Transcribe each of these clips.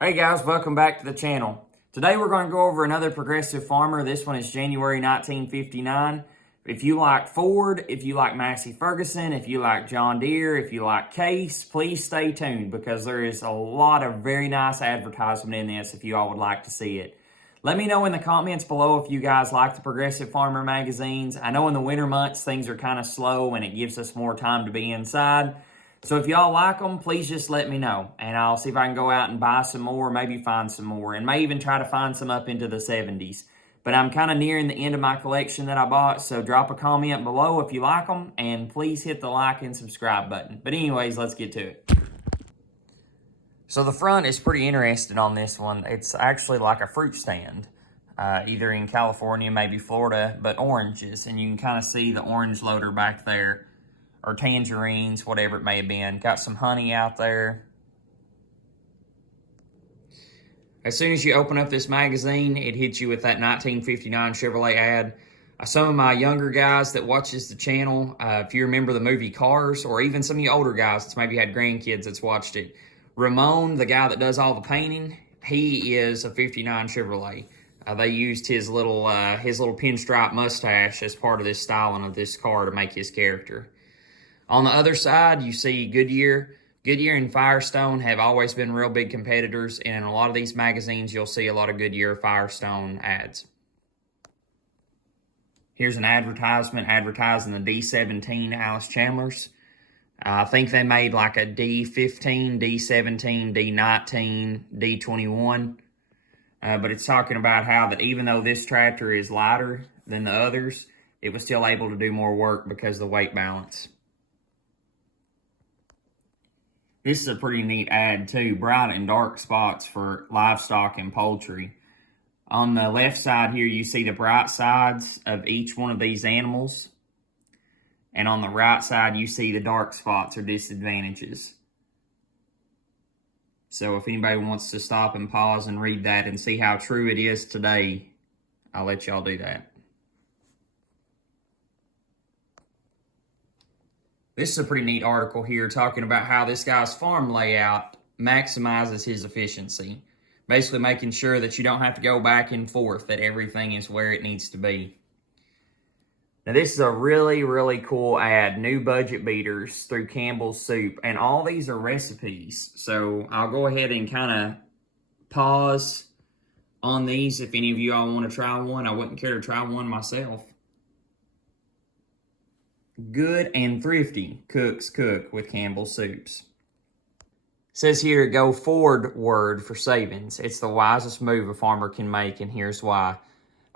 Hey guys, welcome back to the channel. Today we're going to go over another progressive farmer. This one is January 1959. If you like Ford, if you like Massey Ferguson, if you like John Deere, if you like Case, please stay tuned because there is a lot of very nice advertisement in this if you all would like to see it. Let me know in the comments below if you guys like the Progressive Farmer magazines. I know in the winter months things are kind of slow and it gives us more time to be inside. So if y'all like them, please just let me know. And I'll see if I can go out and buy some more, maybe find some more. And may even try to find some up into the 70s. But I'm kind of nearing the end of my collection that I bought. So drop a comment below if you like them. And please hit the like and subscribe button. But anyways, let's get to it. So the front is pretty interesting on this one. It's actually like a fruit stand. Either in California, maybe Florida, but oranges. And you can kind of see the orange loader back there. Or tangerines, whatever it may have been. Got some honey out there. As soon as you open up this magazine, it hits you with that 1959 Chevrolet ad. Some of my younger guys that watches the channel, if you remember the movie Cars, or even some of you older guys that's maybe had grandkids that's watched it, Ramon, the guy that does all the painting, he is a 59 Chevrolet. They used his little pinstripe mustache as part of this styling of this car to make his character. On the other side, you see Goodyear. Goodyear and Firestone have always been real big competitors, and in a lot of these magazines, you'll see a lot of Goodyear Firestone ads. Here's an advertisement advertising the D17 Alice Chandlers. I think they made like a D15, D17, D19, D21. But it's talking about how that even though this tractor is lighter than the others, it was still able to do more work because of the weight balance. This is a pretty neat ad too, bright and dark spots for livestock and poultry. On the left side here, you see the bright sides of each one of these animals. And on the right side, you see the dark spots or disadvantages. So if anybody wants to stop and pause and read that and see how true it is today, I'll let y'all do that. This is a pretty neat article here talking about how this guy's farm layout maximizes his efficiency. Basically making sure that you don't have to go back and forth, that everything is where it needs to be. Now this is a really, really cool ad. New budget beaters through Campbell's Soup. And all these are recipes. So I'll go ahead and kind of pause on these if any of you all want to try one. I wouldn't care to try one myself. Good and thrifty cooks cook with Campbell's Soups. It says here, go forward for savings. It's the wisest move a farmer can make, and here's why.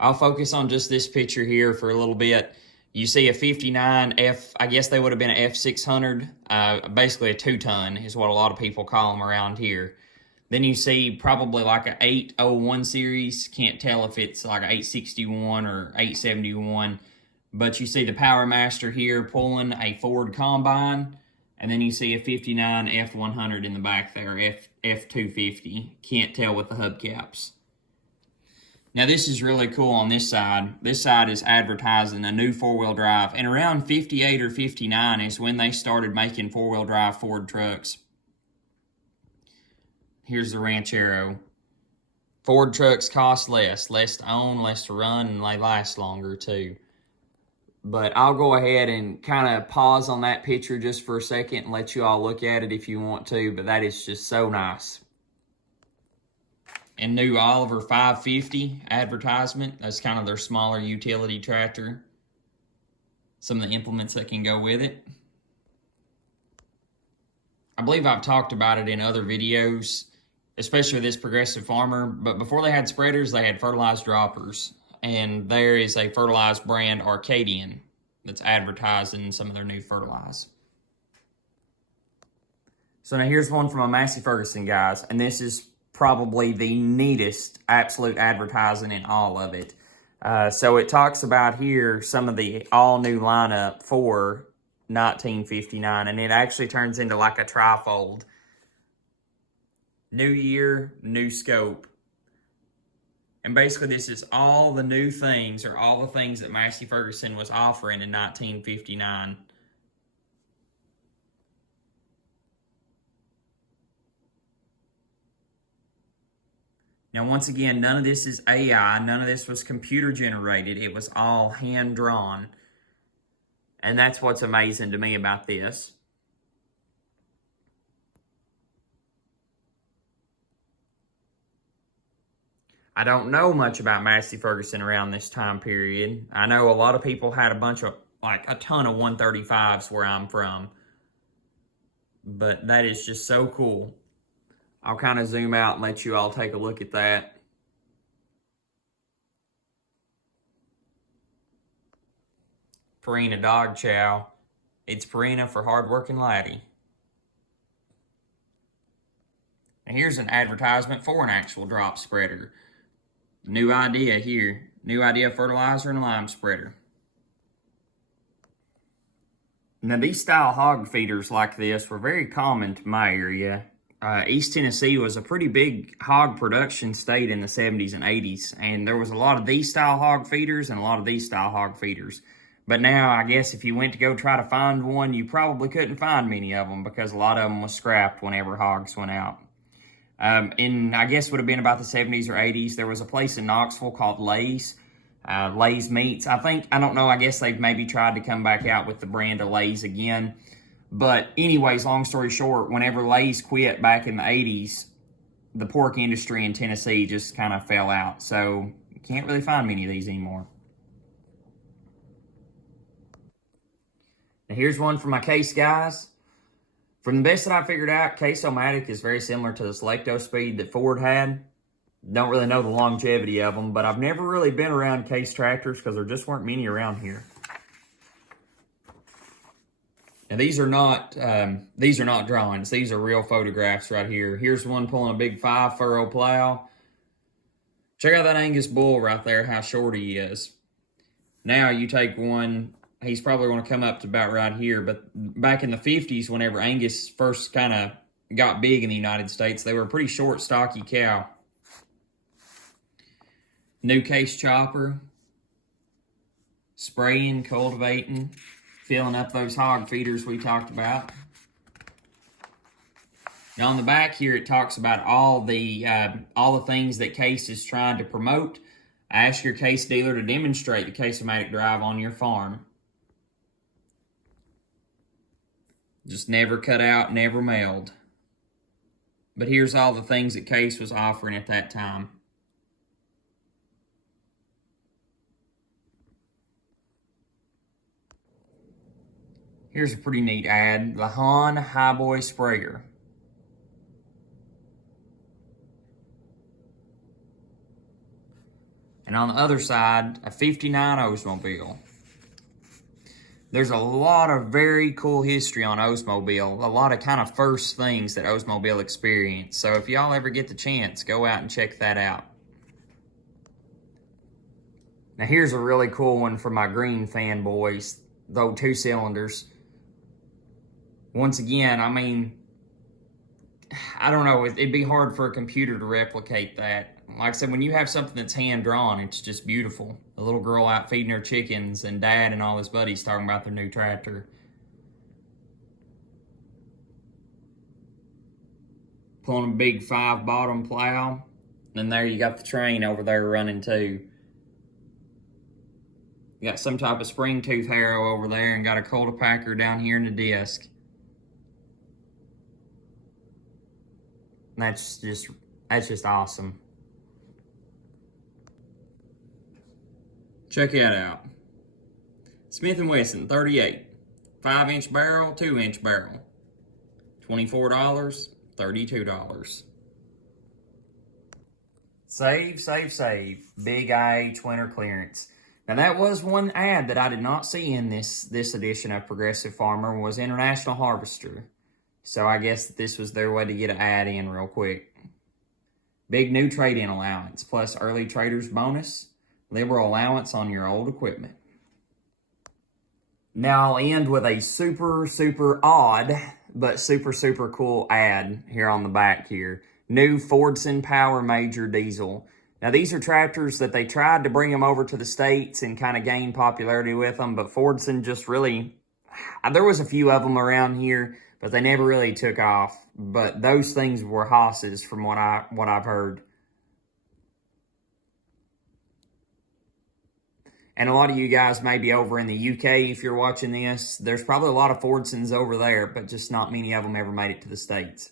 I'll focus on just this picture here for a little bit. You see a 59 F, I guess they would have been an F600, basically a 2-ton is what a lot of people call them around here. Then you see probably like an 801 series. Can't tell if it's like an 861 or 871. But you see the Power Master here pulling a Ford Combine. And then you see a 59 F100 in the back there, F250. Can't tell with the hubcaps. Now this is really cool on this side. This side is advertising a new 4-wheel drive. And around 58 or 59 is when they started making 4-wheel drive Ford trucks. Here's the Ranchero. Ford trucks cost less to own, less to run, and they last longer too. But I'll go ahead and kind of pause on that picture just for a second and let you all look at it if you want to. But that is just so nice. And new Oliver 550 advertisement. That's kind of their smaller utility tractor. Some of the implements that can go with it. I believe I've talked about it in other videos, especially with this Progressive Farmer. But before they had spreaders, they had fertilized droppers. And there is a fertilized brand, Arcadian, that's advertising some of their new fertilize. So now here's one from a Massey Ferguson, guys. And this is probably the neatest absolute advertising in all of it. So it talks about here some of the all-new lineup for 1959. And it actually turns into like a trifold. New year, new scope. And basically this is all the new things, or all the things that Massey Ferguson was offering in 1959. Now, once again, none of this is AI. None of this was computer generated. It was all hand drawn. And that's what's amazing to me about this. I don't know much about Massey Ferguson around this time period. I know a lot of people had a ton of 135s where I'm from. But that is just so cool. I'll kind of zoom out and let you all take a look at that. Purina Dog Chow. It's Purina for hardworking laddie. And here's an advertisement for an actual drop spreader. New idea here. New idea fertilizer and lime spreader. Now, these style hog feeders like this were very common to my area. East Tennessee was a pretty big hog production state in the 70s and 80s, and there was a lot of these style hog feeders and a lot of these style hog feeders. But now, I guess if you went to go try to find one, you probably couldn't find many of them because a lot of them was scrapped whenever hogs went out. I guess would have been about the 70s or 80s, there was a place in Knoxville called Lay's. Lay's Meats. I don't know, I guess they've maybe tried to come back out with the brand of Lay's again. But anyways, long story short, whenever Lay's quit back in the 80s, the pork industry in Tennessee just kind of fell out. So you can't really find many of these anymore. Now here's one for my Case guys. From the best that I figured out, Case-O-Matic is very similar to the Selecto Speed that Ford had. Don't really know the longevity of them, but I've never really been around Case tractors because there just weren't many around here. Now these are not drawings. These are real photographs right here. Here's one pulling a big 5-furrow plow. Check out that Angus bull right there, how short he is. Now you take one, he's probably going to come up to about right here, but back in the 50s, whenever Angus first kind of got big in the United States, they were a pretty short, stocky cow. New Case chopper, spraying, cultivating, filling up those hog feeders we talked about. Now on the back here, it talks about all the things that Case is trying to promote. Ask your Case dealer to demonstrate the Case-O-Matic drive on your farm. Just never cut out, never mailed. But here's all the things that Case was offering at that time. Here's a pretty neat ad. The Han Highboy Sprayer. And on the other side, a 59 Oldsmobile. There's a lot of very cool history on Oldsmobile. A lot of kind of first things that Oldsmobile experienced. So if y'all ever get the chance, go out and check that out. Now here's a really cool one for my green fanboys. The old 2 cylinders. Once again, I mean, I don't know, it'd be hard for a computer to replicate that. Like I said, when you have something that's hand-drawn, it's just beautiful. A little girl out feeding her chickens and Dad and all his buddies talking about their new tractor. Pulling a big 5-bottom plow. And there you got the train over there running too. You got some type of spring tooth harrow over there and got a cultipacker down here in the disc. That's just awesome. Check that out. Smith & Wesson 38. 5-inch barrel, 2-inch barrel. $24, $32. Save, save, save. Big IH winter clearance. Now that was one ad that I did not see in this edition of Progressive Farmer was International Harvester. So I guess that this was their way to get an ad in real quick. Big new trade-in allowance plus early trader's bonus. Liberal allowance on your old equipment. Now I'll end with a super, super odd, but super, super cool ad here on the back here. New Fordson Power Major Diesel. Now these are tractors that they tried to bring them over to the States and kind of gain popularity with them, but Fordson just really, there was a few of them around here, but they never really took off. But those things were hosses from what I've heard. And a lot of you guys may be over in the UK if you're watching this. There's probably a lot of Fordsons over there, but just not many of them ever made it to the States.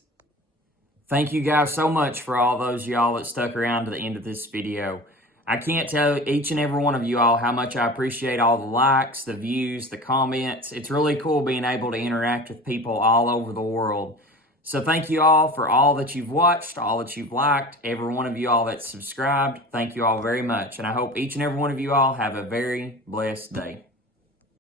Thank you guys so much for all those y'all that stuck around to the end of this video. I can't tell each and every one of you all how much I appreciate all the likes, the views, the comments. It's really cool being able to interact with people all over the world. So thank you all for all that you've watched, all that you've liked, every one of you all that's subscribed. Thank you all very much. And I hope each and every one of you all have a very blessed day.